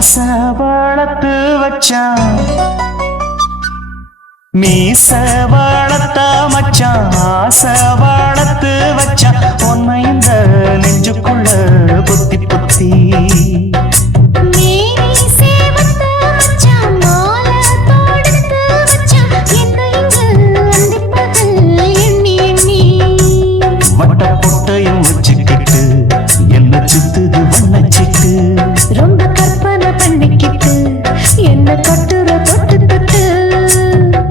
ஆசை வளர்த்து வச்சான் மீச வளர்த்த மச்சான் ஆசை வளர்த்து வச்சான் உன்னை இந்த நெஞ்சுக்குள்ள பொத்தி பொத்தி வட்ட பொட்டையும் வச்சுக்கிட்டு என்ன சுத்துது வண்ணச்சிட்டு ரொம்ப கற்பனை பண்ணிக்கிட்டு என்ன கட்டுற தொட்டு தொட்டு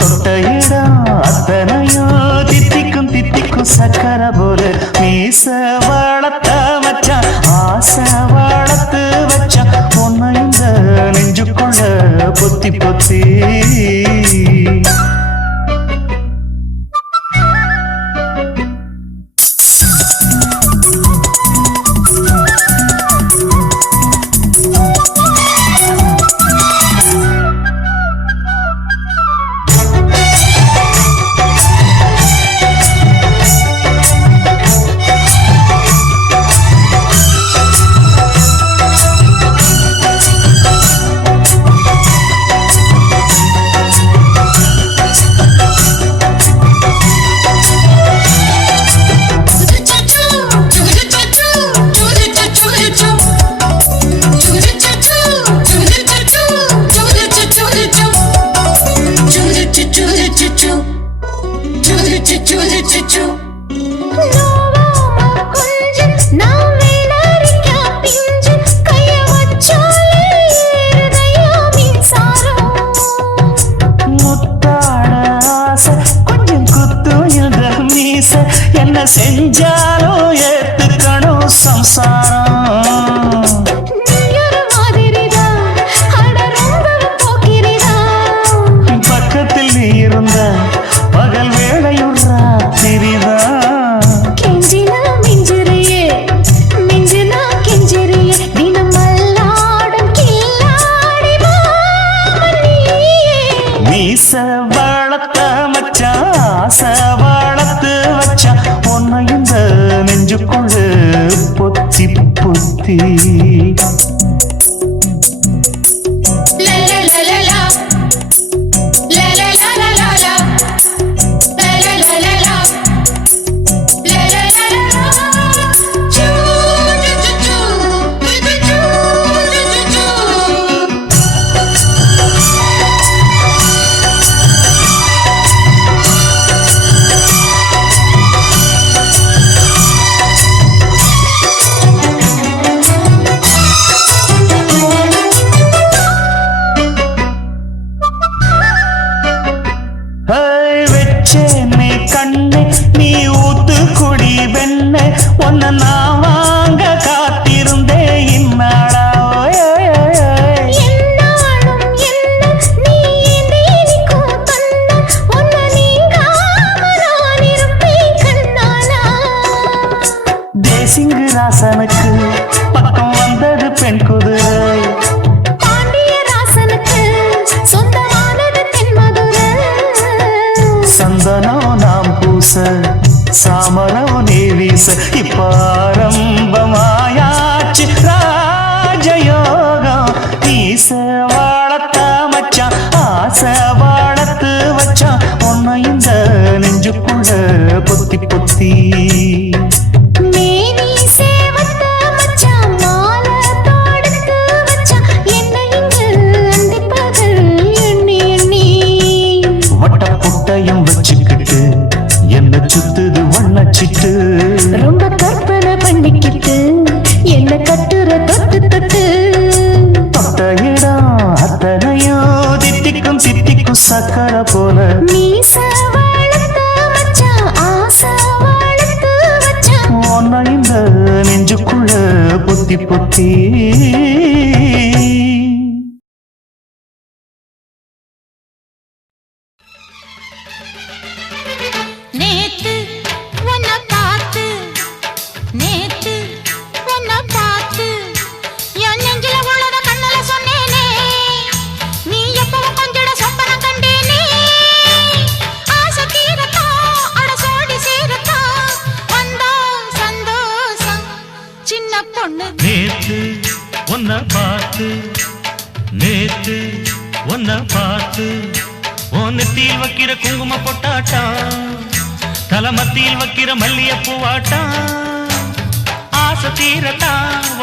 தொட்ட இடம் அத்தனையும் தித்திக்கும் தித்திக்கும் சக்கர போல மீச வளர்த்த மச்சான் ஆசை வளர்த்து வச்சான் உன்னை இந்த நெஞ்சுக்குள்ள பொத்தி பொத்தி என்ன செஞ்சாலும் ஏத்துக்கணும் சம்சாரம் பக்கத்தில் நீ இருந்த பகல் வேளையும் ராத்திரிதான் கெஞ்சினா மிஞ்சிறியே மிஞ்சினா கெஞ்சிறியே தினம் மல்லாடும் கில்லாடி மீச வளர்த்த மச்சான் ஆசை வளர்த்து வச்சான் உன்னை இந்த நெஞ்சுக்குள்ள பொத்தி பொத்தி வெச்சேனே கண்ணே நீ ஊத்து குடி வெண்ணே உன்னை நான் வாங்க காத்திருந்தே இந்நாளா தேசிங்கு ராசனுக்கு பக்கம் வந்தது பெண் குதிரை சந்தனம் நாம் பூச சாமரம் நீ வீச இப்ப ஆரம்பமாயாச்சு ராஜயோகம் ஈச வாழத்த மச்சான் ஆசை வாழத்து வச்சான் உன்னை இந்த நெஞ்சுக்குள்ள பொத்தி பொத்தி வச்சுக்கிட்டு என்ன சுத்துது வண்ணச்சிட்டு ரொம்ப கற்பனை பண்ணிக்கிட்டு என்ன கட்டுற தொட்டு தொட்டு தொட்ட இடம் அத்தனையும் தித்திக்கும் தித்திக்கும் சக்கர போல மீச வளர்த்த மச்சான் ஆசை வளர்த்து வச்சான் உன்னை இந்த நெஞ்சுக்குள்ள பொத்தி பொத்தி நேத்து உன்னை பார்த்து நேத்து உன்னை பார்த்து நெத்தியில் வைக்கிற குங்கும பொட்டாட்டா தலைமத்தியில் வைக்கிற மல்லிய பூவாட்டா ஆசை தீரத்தா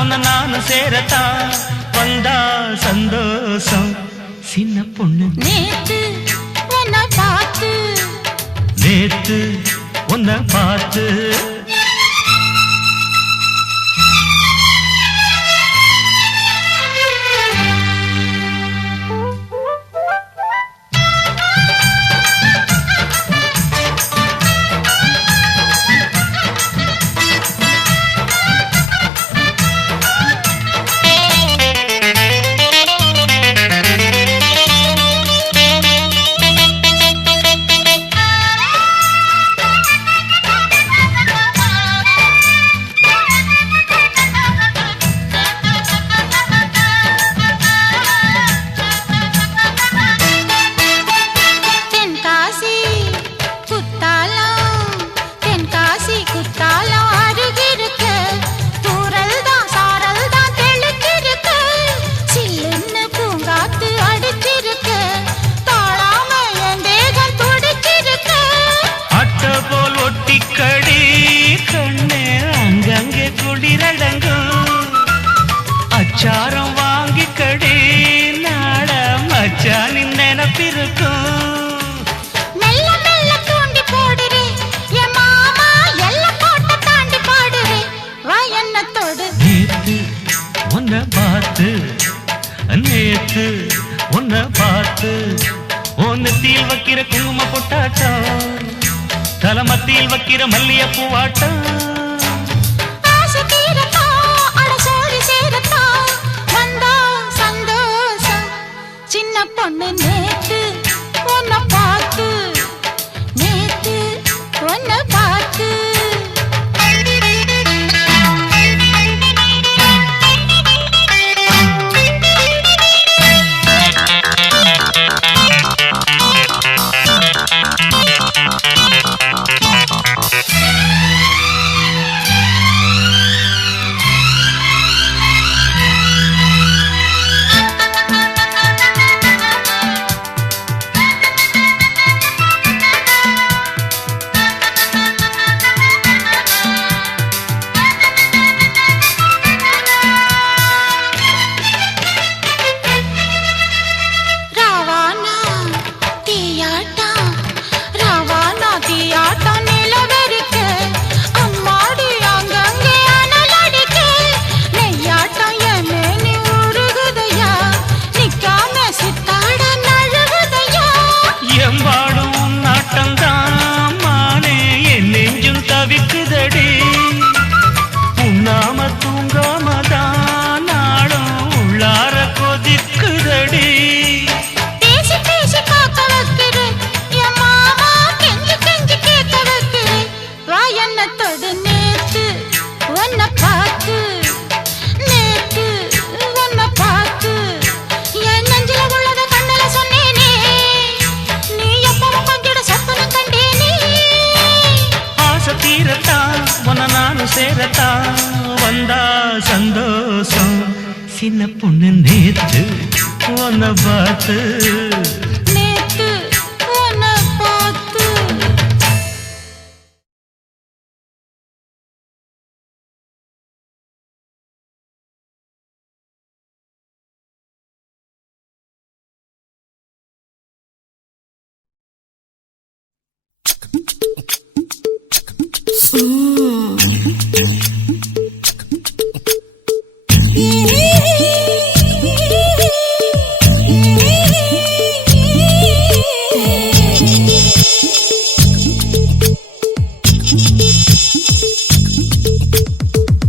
உன்னை நானும் சேரத்தா வந்தா சந்தோஷம் சின்ன பொண்ணு நேத்து உன்னை பார்த்து நேத்து உன்னை பார்த்து அச்சாரம் வாங்கிக்கடி நாட மச்சானின் நினைப்பிருக்கும் மெல்ல மெல்ல தூண்டி போடுறே என் மாமா எல்லாம் போட்ட தாண்டி பாடுறே வா என்ன தொடு நேத்து உன்னை பார்த்து நேத்து உன்னை பார்த்து நெத்தியில் வைக்கிற குங்கும பொட்டாட்டா தலைமத்தியில் வைக்கிற மல்லிய பூவாட்டா பொண்ணு நேத்து உன்னை பார்த்து நேத்து உன்னை பார்த்து தவிக்குதடி உண்ணாம தூங்காமதான் நாடும் உள்ளார கொதிக்குதடி பேசி பேசி காக்க வைக்கிற என் மாமா கெஞ்சி கெஞ்சி கேட்க வைக்கிற வா என்ன தொடு நேத்து உன்னை பார்த்து நேத்து உன்னை பார்த்து என் நெஞ்சில உள்ளத கண்ணல சொன்னேனே நீ எப்பவும் கொஞ்சோட சொப்பனம் கண்டேனே தீரத்தா உன்னை நானும் சேரத்தா வந்தா சந்தோஷம் சின்ன பொண்ணு நேத்து உன்னை பார்த்து நேத்து உன்னை பார்த்து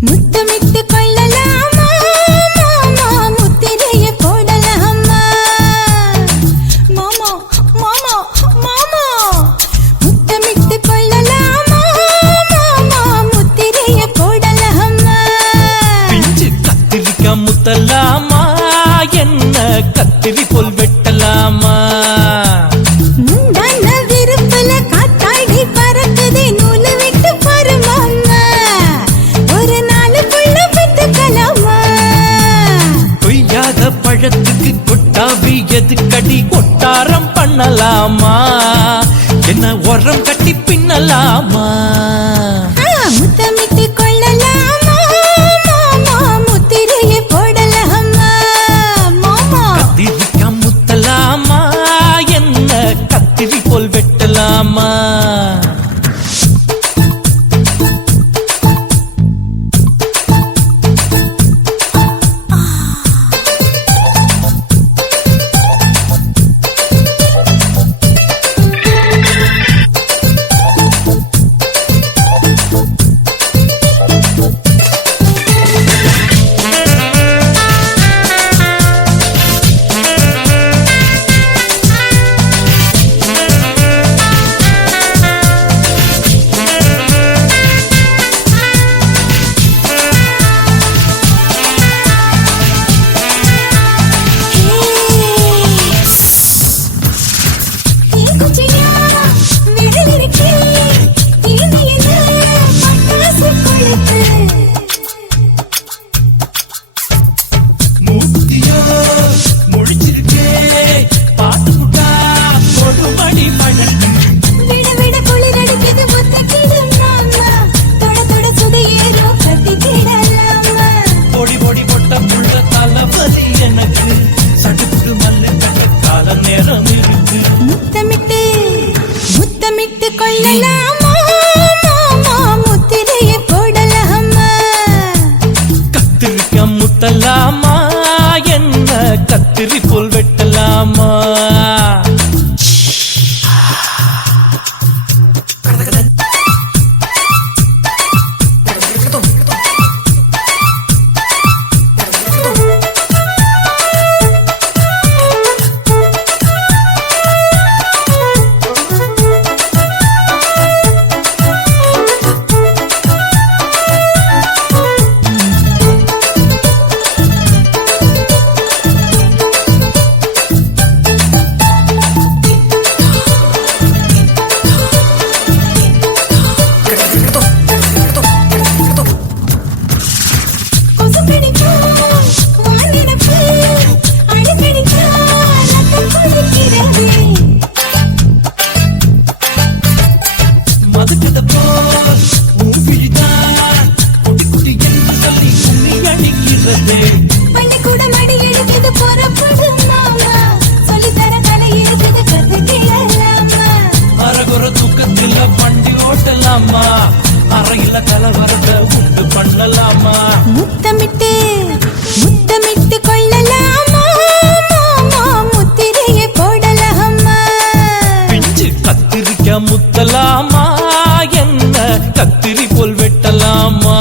முத்தமிட்டு கொள்ளலாமா மாமா முத்திரைய போடலாமா மாமா மாமா மாமா முத்தமிட்டு கொள்ளலாமா மாமா முத்திரைய போடலாமா பிஞ்சு கத்திரிக்காய் முத்தலாமா என்ன கத்திரி போல் வெட்டலாமா முந்தான விருப்பல காத்தாடி பறக்குதே நூலு விட்டு பாரு மாமா ஒரு நாளுக்குள்ள பெற்றுக்கலாமா கொய்யாத பழத்துக்கு எதுக்கடி கொட்டாரம் பண்ணலாமா என்ன உரம் கட்டி பின்னலாமா முத்தமிட்டு கொள்ளலாமா மாமா முத்திரையை போடலாமா மாமா கத்திரிக்கா முத்தலாமா என்ன கத்திரி போல் வெட்டலாமா முத்தலாமா என்ன கத்திரி போல் வெட்டலாமா அறையில கலவரத்தை உண்டு பண்ணலாமா முத்தமிட்டு முத்தமிட்டு கொள்ளலாமா மாமா முத்திரையை போடலாமா பிஞ்சு கத்திரிக்க முத்தலாமா என்ன கத்திரி போல் வெட்டலாமா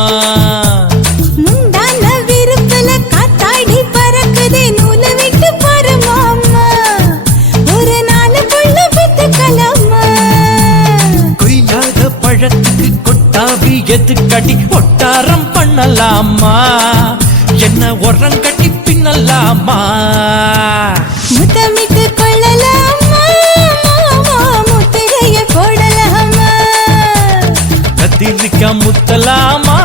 முந்தான விருப்பல காத்தாடி பறக்குதே நூலை விட்டு பரமாமா ஒரு நாளுக்குள்ள வித்துக்கலாமா கொய்யாத பழத்துக்கு கொட்டாவி எதுக்கடி ஒட்டாரம் பண்ணலாமா என்ன உரம் கட்டி பின்னலாமா முத்தமிட்டு கொள்ளலாமா மாமா முத்திரையை போடலாமா கத்திரிக்கா முத்தலாமா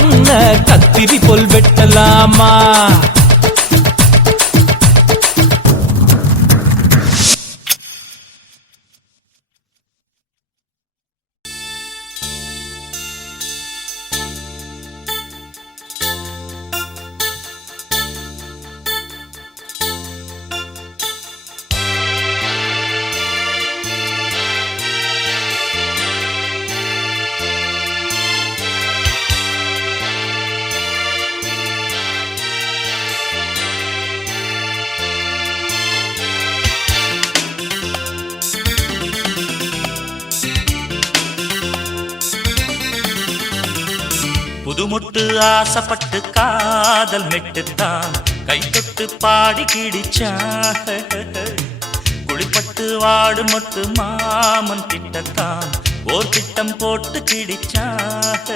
என்ன கத்திரி போல் வெட்டலாமா புதுமுட்டு ஆசைப்பட்டு காதல் மெட்டுத்தான் கை தொட்டு பாடி கிடிச்சான் குளிப்பட்டு வாடு மொட்டு மாமன் திட்டத்தான் ஓர் திட்டம் போட்டு கிடிச்சான்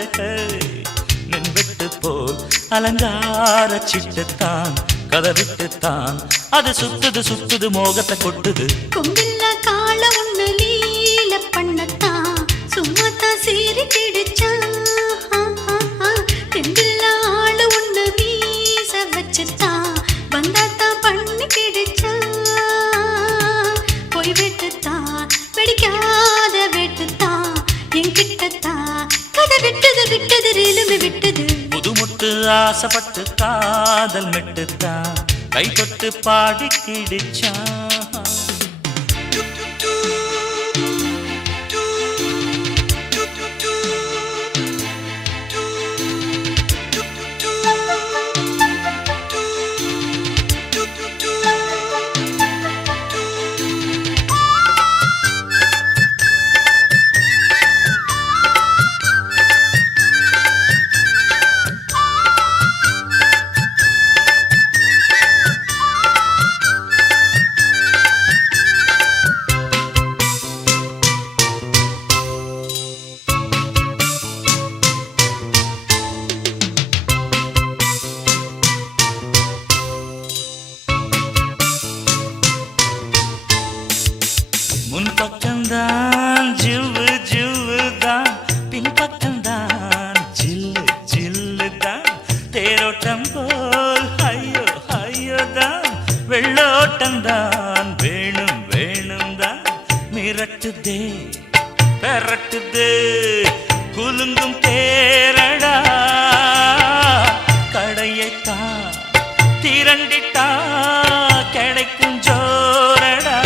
நின்விட்டு போல் அலங்கார சிட்டுத்தான் கதை விட்டுத்தான் அது சுத்துது சுத்துது மோகத்தை கொட்டுது கொம்பில்ல கால ஒண்ணு லீல பண்ணத்தான் சும்மாத்தான் சீறி கிடிச்சா தெம்பில்ல ஆளு ஒண்ணு வீச வச்சுத்தான் வந்தாத்தான் பண்ணி கிடிச்சா ஆசைப்பட்டு காதல் மெட்டுத்தான் கை தொட்டு பாடி கிடிச்சான் முன்பக்கம்தான் ஜிவ்வு ஜிவ்வு தான் பின்பக்கம்தான் ஜில்லு ஜில்லு தான் தேரோட்டம் போல் ஐயோ ஐயோ தான் வெள்ளோட்டம் தான் வேணும் வேணும் தான் மிரட்டுதே பெரட்டுதே குலுங்கும் தேரடா கடையைத்தான் திரண்டிட்டா கிடைக்கும் ஜோரடா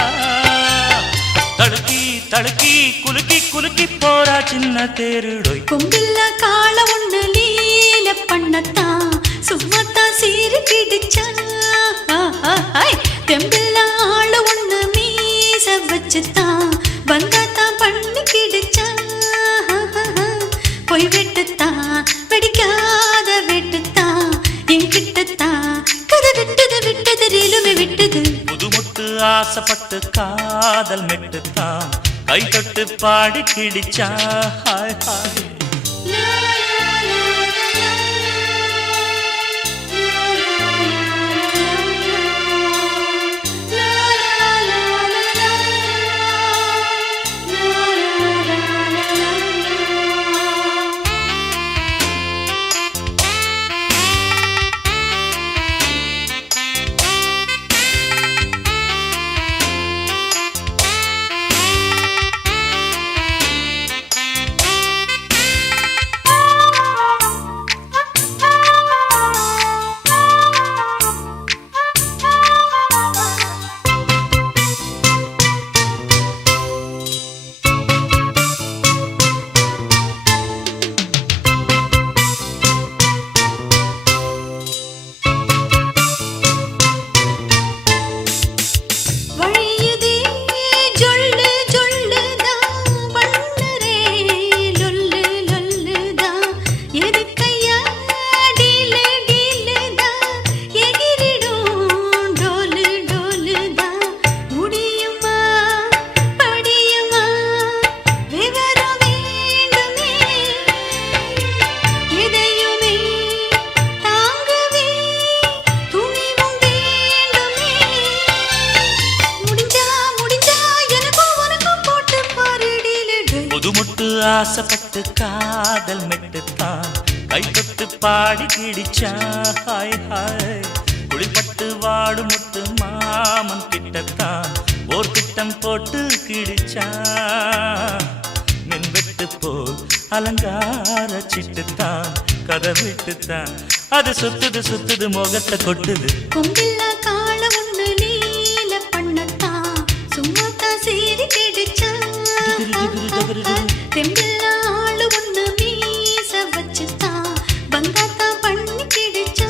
தடுக்கி குலுக்கி குலுக்கி போறா சின்ன தேருடோய் கொம்பில்ல கால ஒண்ணு லீல பண்ணத்தான் சும்மாத்தான் சீரு கிடிச்சா தெம்பில்ல ஆள ஒண்ணு மீச வச்சுத்தான் வந்தாத்தான் பண்ணி கிடிச்சா பொய் வெட்டுத்தான் வெடிக்காத வெட்டுத்தான் என்கிட்டத்தான் கதை விட்டது ரீலுமே விட்டது புதுமுட்டு ஆசைப்பட்டு காதல் மெட்டுத்தான் கை தொட்டு பாடி கிடிச்சா ஹாய் ஹாய் ஆசைப்பட்டு காதல் மெட்டுத்தான் கை தொட்டு பாடி கிடிச்சா ஹாய் ஹாய் குளிப்பட்டு வாடு முத்து மாமன் கிட்டத்தான் ஓர் திட்டம் போட்டு கிடிச்சா மின்வெட்டு போல் அலங்கார சிட்டுத்தான் கதை விட்டுத்தான் அது சுத்துது முகத்தை கொட்டுது கொம்பில்ல கால ஒண்ணு லீல பண்ணத்தான் சும்மாத்தான் சீரி கிடிச்சா தெம்பில்ல ஆளு ஒண்ணு மீச வச்சுத்தான் வந்தாத்தான் பண்ணி கிடிச்சா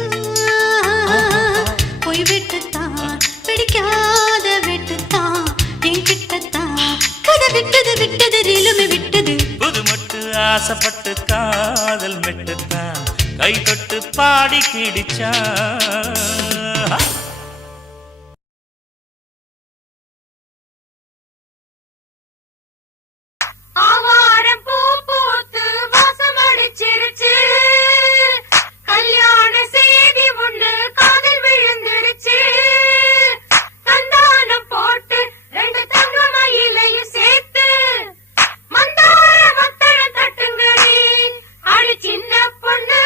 பொய் வெட்டுத்தான் பிடிக்காத வெட்டுத்தான் என்கிட்டத்தான் கதை விட்டது ரீலுமே விட்டது புது மட்டு ஆசைப்பட்டு காதல் மெட்டுத்தான் கை தொட்டு பாடி கிடிச்சா சின்ன பொண்ணு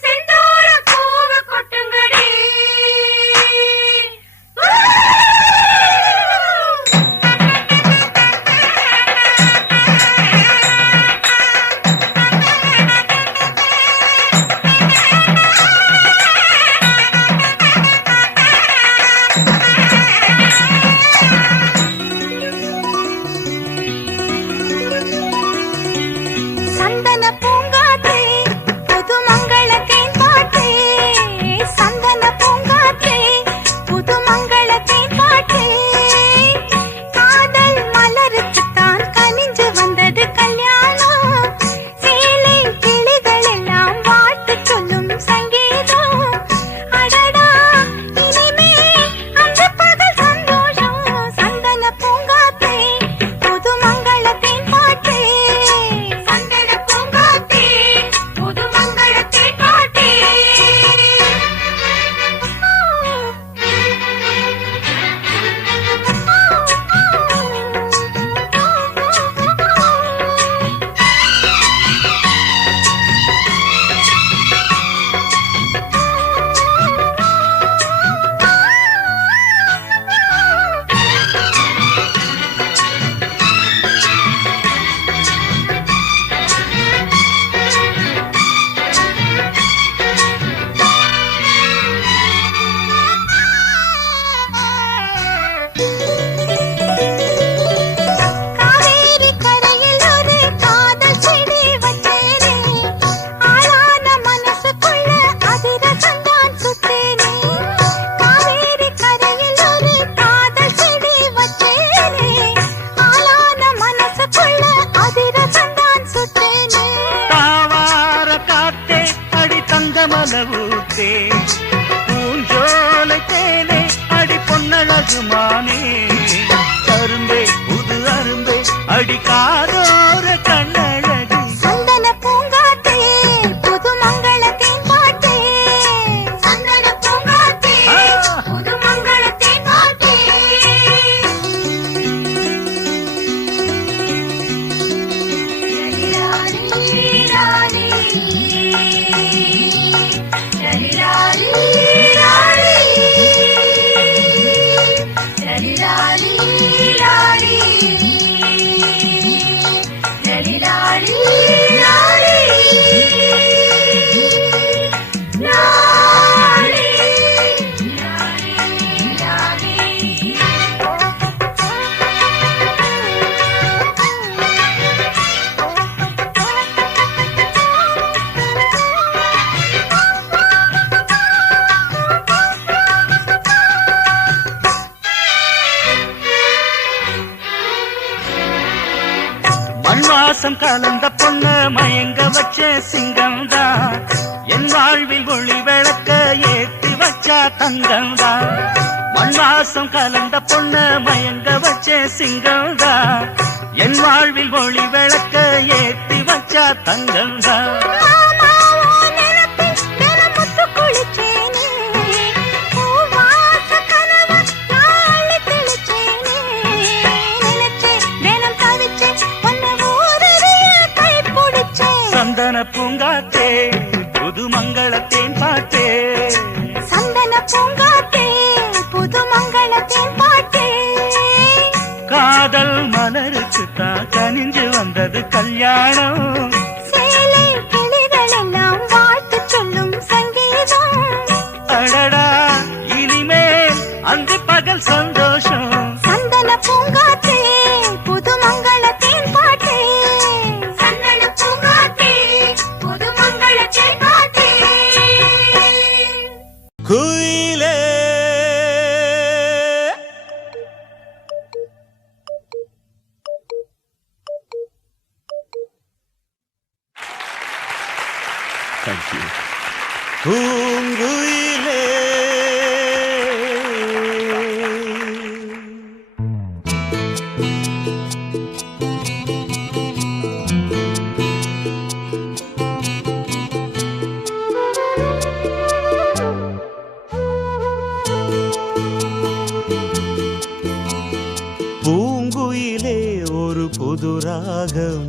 செந்தூர பூவு கொட்டுங்கடி ஆகுமானே கரும்பே புது அரும்பே அடிக்காதோர கண்ணழகு சந்தன பூங்காத்தே புது மங்களத்தின் பாட்டே சந்தன பூங்காத்தே புது மங்களத்தின் பாட்டே மண்வாசம் கலந்த பொண்ண மயங்க வச்ச சிங்கம்தான் என் வாழ்வில் ஒளி விளக்க ஏற்றி வச்சா தங்கம்தான் மண்வாசம் கலந்த பொண்ண மயங்க வச்ச சிங்கம்தான் என் வாழ்வில் ஒளி விளக்க ஏற்றி வச்சா தங்கம்தான் சந்தன பூங்காத்தே புது மங்களத்தேன் பாட்டே சந்தன பூங்காத்தே புது மங்களத்தின் பாட்டே காதல் மலருக்கு தான் கனிஞ்சு வந்தது கல்யாணம் சேலை கிளிகள் எல்லாம் வாழ்த்து சொல்லும் சங்கீதம் அடடா இனிமேல் அங்கு பகல் சந்தோஷம் சந்தன பூங்காத்தே புது மங்களத்தின் பாட்டே சந்தன பூங்காத்தே புது மங்களத்தின் பாட்டே குயிலே பூங்குயிலே பூங்குயிலே ஒரு புது ராகம்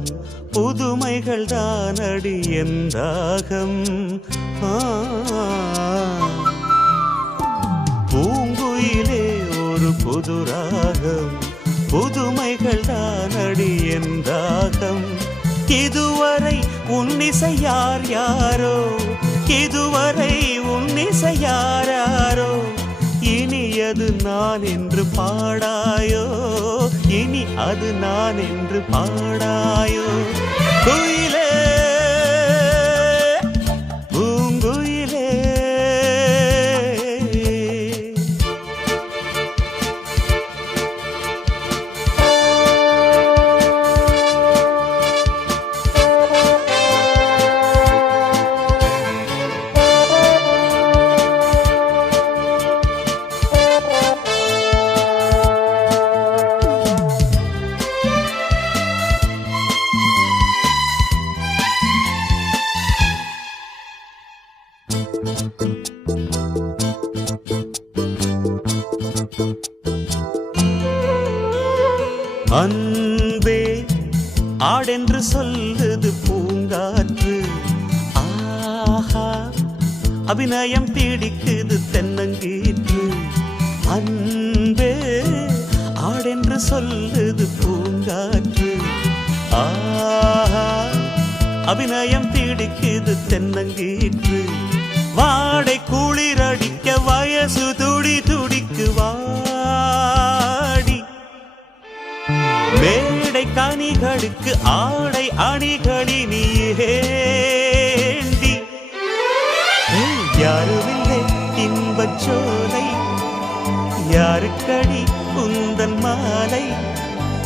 புதுமைகள் தானடி எந்தாகம் பூங்குயிலே ஒரு புது ராகம் புதுமைகள் தானடி எந்தாகம் இதுவரை உன்னிசை யார் யாரோ இதுவரை உன்னிசை யாரோ இனி அது நான் என்று பாடாயோ இனி அது நான் என்று பாடாயோ குயிலே பூங்குயிலே அன்பே ஆடென்று சொல்லுது பூங்காற்று ஆஹா அபிநயம் பிடிக்குது தென்னங்கீற்று அன்பே ஆடென்று சொல்லுது பூங்காற்று ஆஹா அபிநயம் பிடிக்குது தென்னங்கீற்று வாடை குளிரடிக்க வயசு துடி துடிக்கு வாடி மேடை கனிகளுக்கு ஆடை அணிகளினி ஏண்டி யாருமில்லை இன்பச் சோலை யாருக்கடி குந்தன் மாலை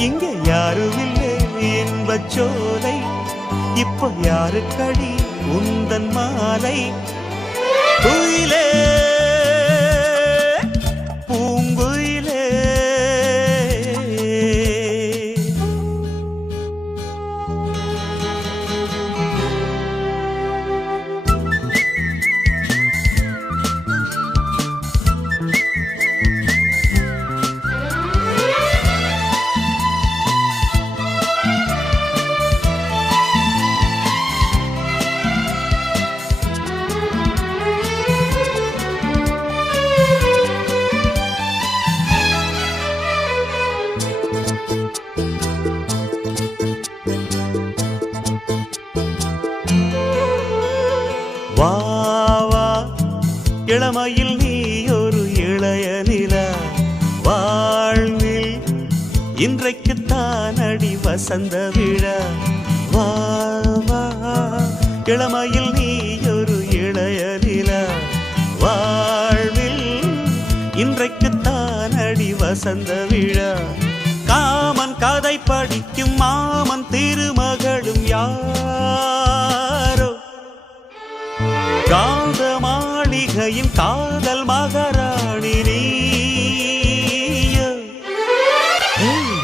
இங்க யாருமில்லை இன்பச் சோலை இப்போ யாருக்கடி உந்தன் மாலை குயிலே பூங்குயிலே வசந்த விழா. வா வா இளமையில் நீ ஒரு இளைய நிலா. வாழ்வில் இன்றைக்கு தானடி வசந்த விழா. காமன் கதை படிக்கும் மாமன் திருமகளும் யாரோ. காந்த மாளிகையின் காதல் மகாராணி நீயோ.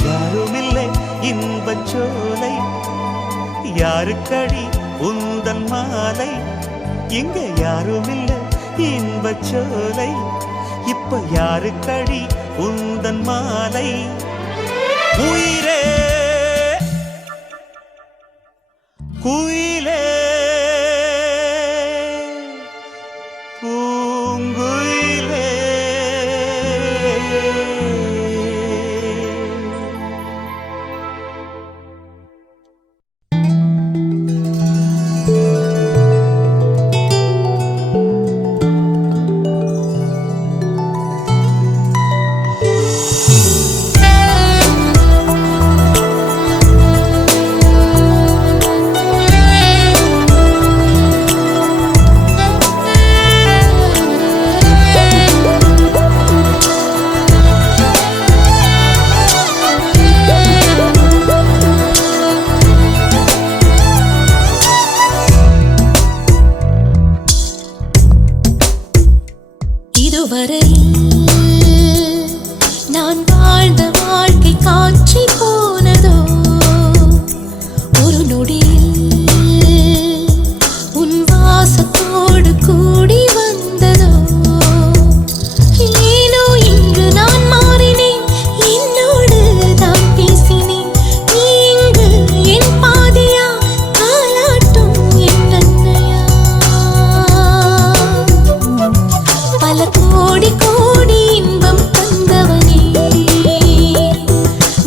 யாருமில்லை இன்பச்சோலை, யாருக்கடி உந்தன் மாலை. இங்க யாருமில்லை இன்பச்சோலை, இப்ப யாருக்கடி உந்தன் மாலை. உயிரே குயிலே பூங்குயிலே. நான் வாழ்ந்த வாழ்க்கை காட்சி போனதோ. ஒரு நொடியில் உன் வாசத்தோடு கூடி வந்ததோ. ஏனோ இங்கு நான் மாறினேன், என்னோடு தான் பேசினேன். நீ இங்கு என் பாதியா, காலாட்டும் என் அன்னையா. பல கோடி கோடி இன்பம் தந்தவனே,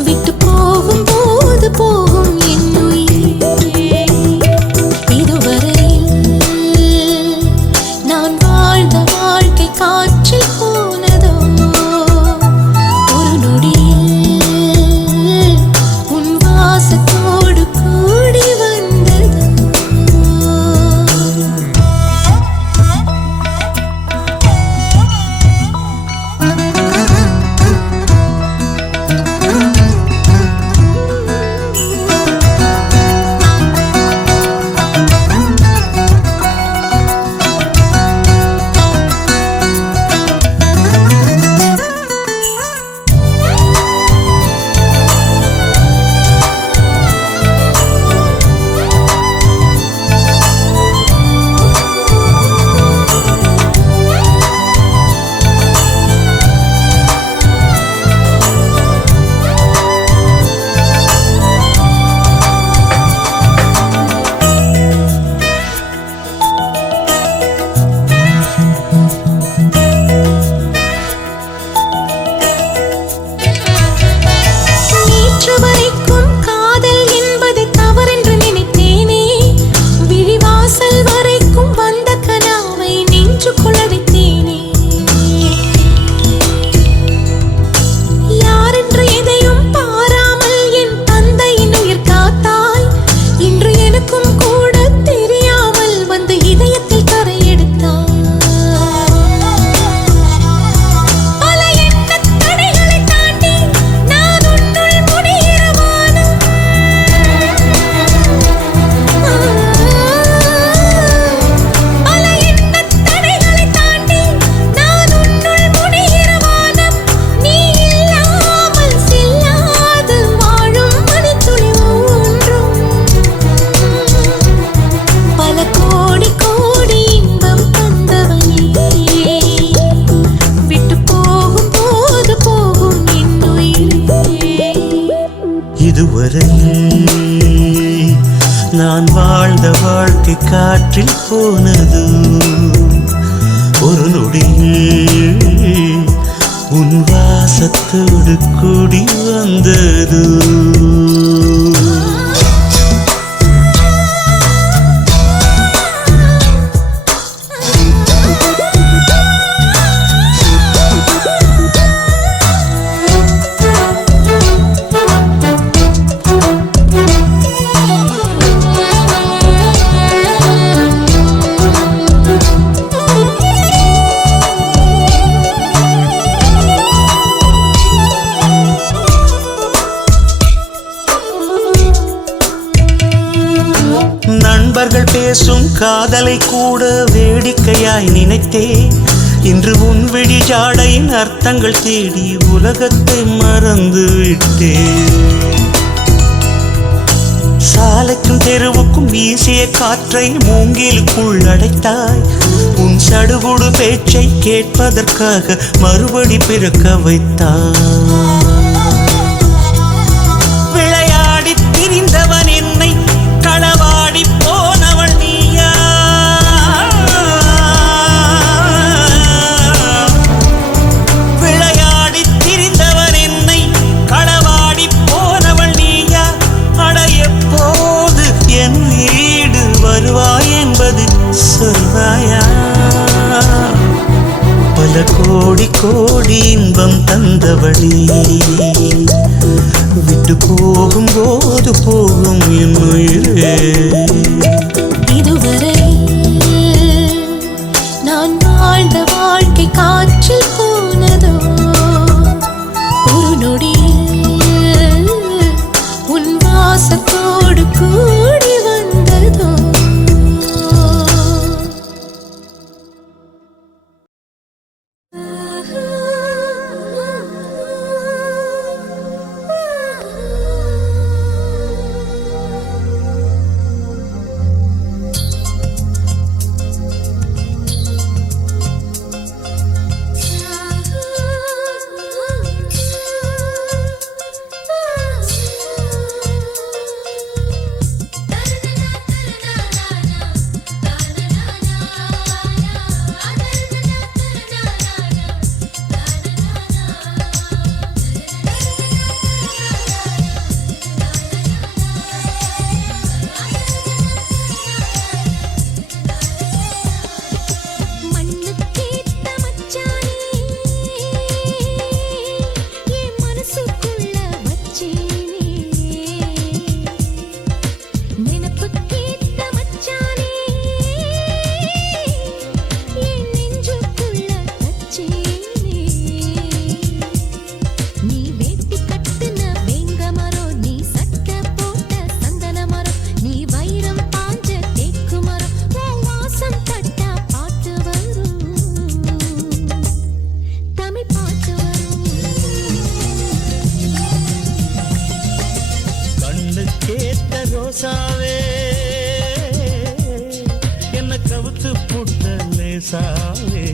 விட்டு போகும் போது போகும் என் உயிரே. இதுவரையில் நான் வாழ்ந்த வாழ்க்கை காற்றில் போனதோ. ஒரு நொடியில் உன் வாசத்தோடு கூடி வந்ததோ. நான் வாழ்ந்த வாழ்க்கை காற்றில் போனது. ஒரு நொடியில் உன் வாசத்தோடு கூடி வந்தது. காதலை கூட வேடிக்கையாய் நினைத்தேன். இன்று உன் விழி ஜாடையின் அர்த்தங்கள் தேடி உலகத்தை மறந்து விட்டேன். சாலைக்கும் தெருவுக்கும் வீசிய காற்றை மூங்கிலுக்குள் அடைத்தாய். உன் சடுகுடு பேச்சை கேட்பதற்காக மறுபடி பிறக்க வைத்தாய். விளையாடி திரிந்தவன் என்னை களவாடி போனவள் நீயா? விளையாடி திரிந்தவன் என்னை களவாடி போனவள் நீயா? அட எப்போது என் வீடு வருவாய் என்பது சொல்வாயா? பல கோடி கோடி இன்பம் தந்தவளே, விட்டு போகும்போது போகும் என் உயிரே. இதுவரை நான் வாழ்ந்த வாழ்க்கை காற்றில் போனதோ, ஒரு நொடியில் உன் வாசத்தோடு கூடி வந்ததோ. லேசாவே என்ன கவுத்து புட்ட லேசாவே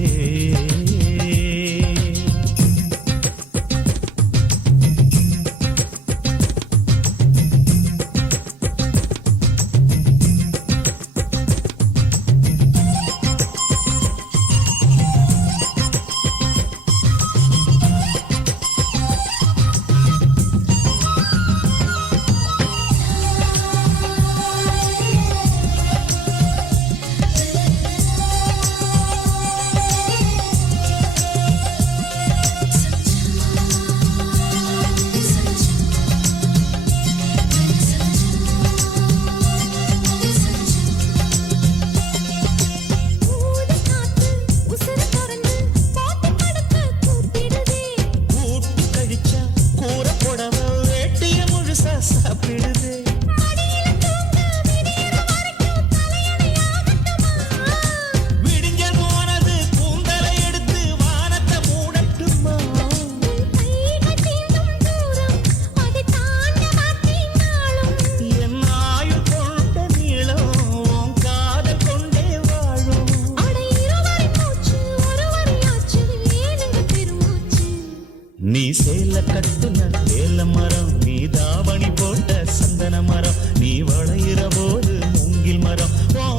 நீ சேல கட்டுன வேல மரம் நீ தாவணி போட்ட சந்தன மரம் நீ வளையிற போது மூங்கில் மரம்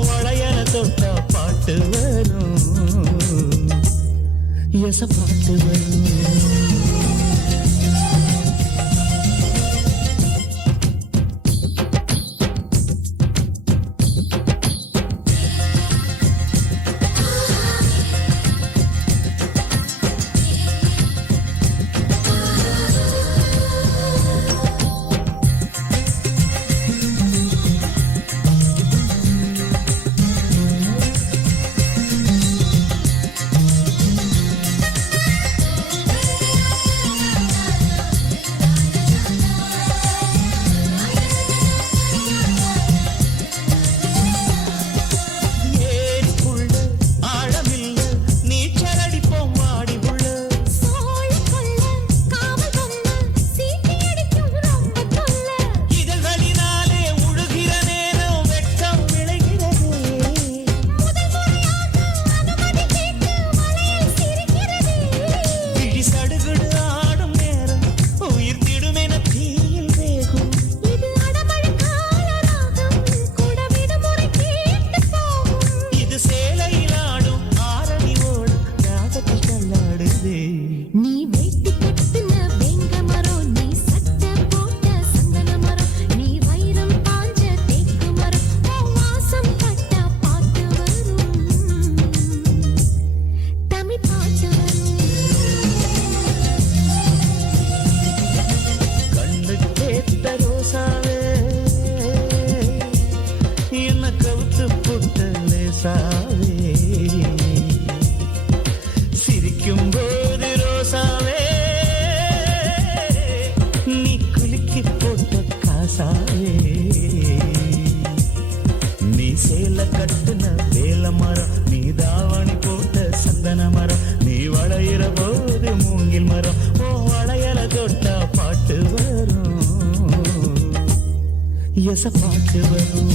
வளையல தொட்ட பாட்டு வரும் எச பாட்டு வரும் தொட்டா பாட்டு வரும் எச பாட்டு வரும்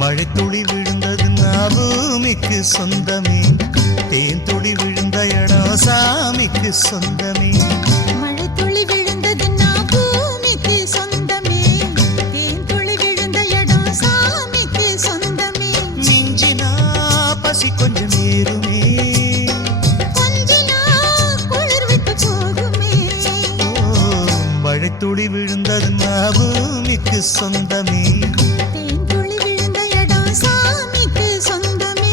மழை துளி விழுந்தது பூமிக்கு சொந்தமே தேன் துளி விழுந்த இடம் சாமிக்கு சொந்தமே மழை துளி விழுந்தது நான் பூமிக்கு சொந்தமே தேன் துளி விழுந்த இடம் சாமிக்கு சொந்தமே மிஞ்சினா பசி கொஞ்சம் ஏறுமே கொஞ்சினா குளிர் விட்டு போகுமே மழை துளி விழுந்தது பூமிக்கு சொந்தமே தேன் துளி விழுந்த இடம் சாமிக்கு சொந்தமே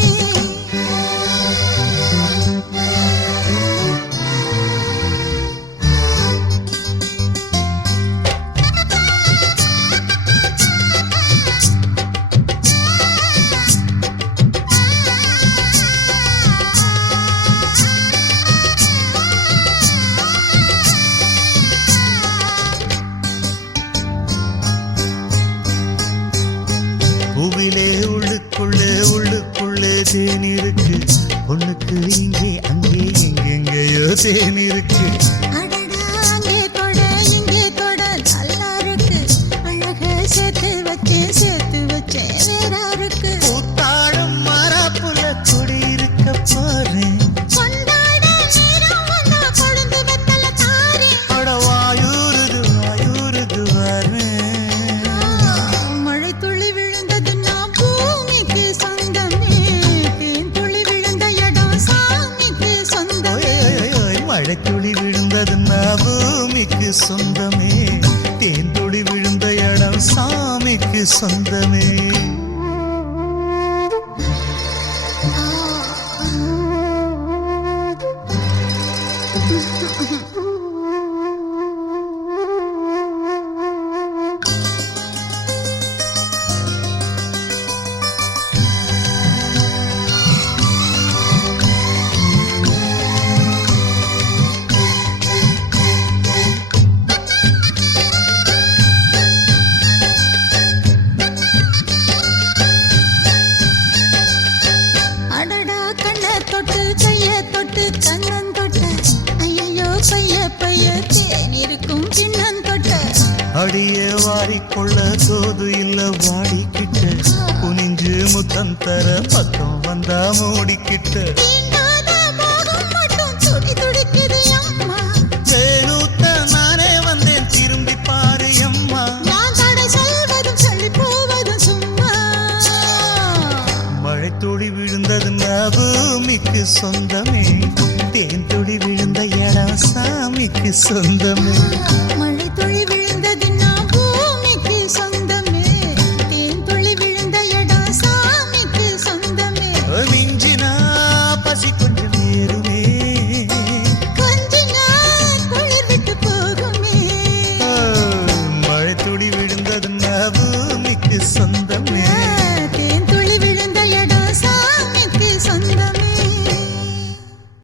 பூவிலே உள்ளுக்குள்ளே தேன் இருக்கு பொண்ணுக்கு இங்கே அங்கே எங்கெங்கேயோ தேன் இருக்கு அடடா அங்கே தொட இங்கே தொட நல்லா இருக்கு அழக சேர்த்து வச்சேன் வேறா இருக்கு பூத்தாடும் மரப்புல கொடி இருக்க பாரு கொண்டாட நேரம் வந்தா கொழுந்து வெத்தல தாரே அட வாயூருது வாரு மழை துளி விழுந்தது நான் பூமிக்கு சொந்தமே தேன் துளி விழுந்த இடம் சாமிக்கு சொந்தமே மழை துளி விழுந்தது பூமிக்கு சொந்தமே தேன் துளி விழுந்த இடம் சாமிக்கு சொந்தமே அடடா கண்ணை தொட்டு கையை தொட்டு கண்ணன் தொட்ட ஐயோ பைய தேன் இருக்கும் சின்னம் தொட்ட அடியே வாரிக்கொள்ள தோது இல்ல வாடிக்கிட்ட குனிஞ்சு முத்தம் தர பக்கம் வந்தா மூடிக்கிட்ட தீண்டாத மோகம் மட்டும் துடி துடிக்குது அம்மா தேனூத்த நானே வந்தேன் திரும்பி பாரு அம்மா நான் தடை சொல்வதும் சொல்லி போவதும் சும்மா மழை துளி விழுந்தது பூமிக்கு சொந்தமே தேன் துளி விழுந்த இடம் சாமிக்கு சொந்தமே மழை துளி விழுந்தது நான் பூமிக்கு சொந்தமே தேன் துளி விழுந்த இடம் சாமிக்கு சொந்தமே மிஞ்சினா பசி கொஞ்சம் ஏறுமே கொஞ்சினா குளிர் விட்டு போகுமே மழை துளி விழுந்தது பூமிக்கு சொந்த